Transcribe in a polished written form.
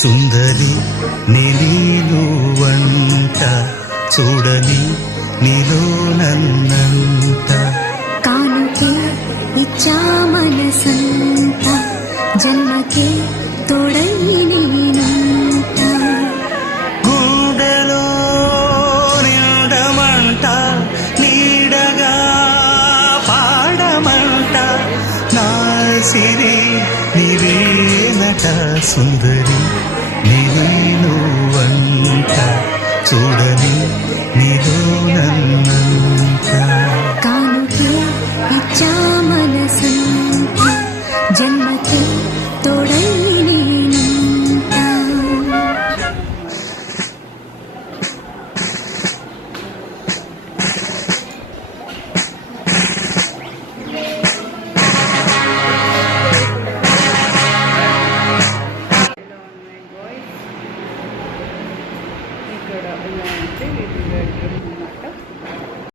సుందరి నీలో వంట చూడని నీలో నన్నంట కానుకే ఇచ్చా మనసంత జన్మకే తోడై నేనంట గుండెలో నిండమంట నీడగా పాడమంట నా సిరి నీవేనట సుందరి నీలో వంట చూడని నీలో నన్నంట కానుకే ఇచ్చా మనసంత జన్మకే తోడై నేనంట ఇక్కడ ఉన్నాయంటే వీటిని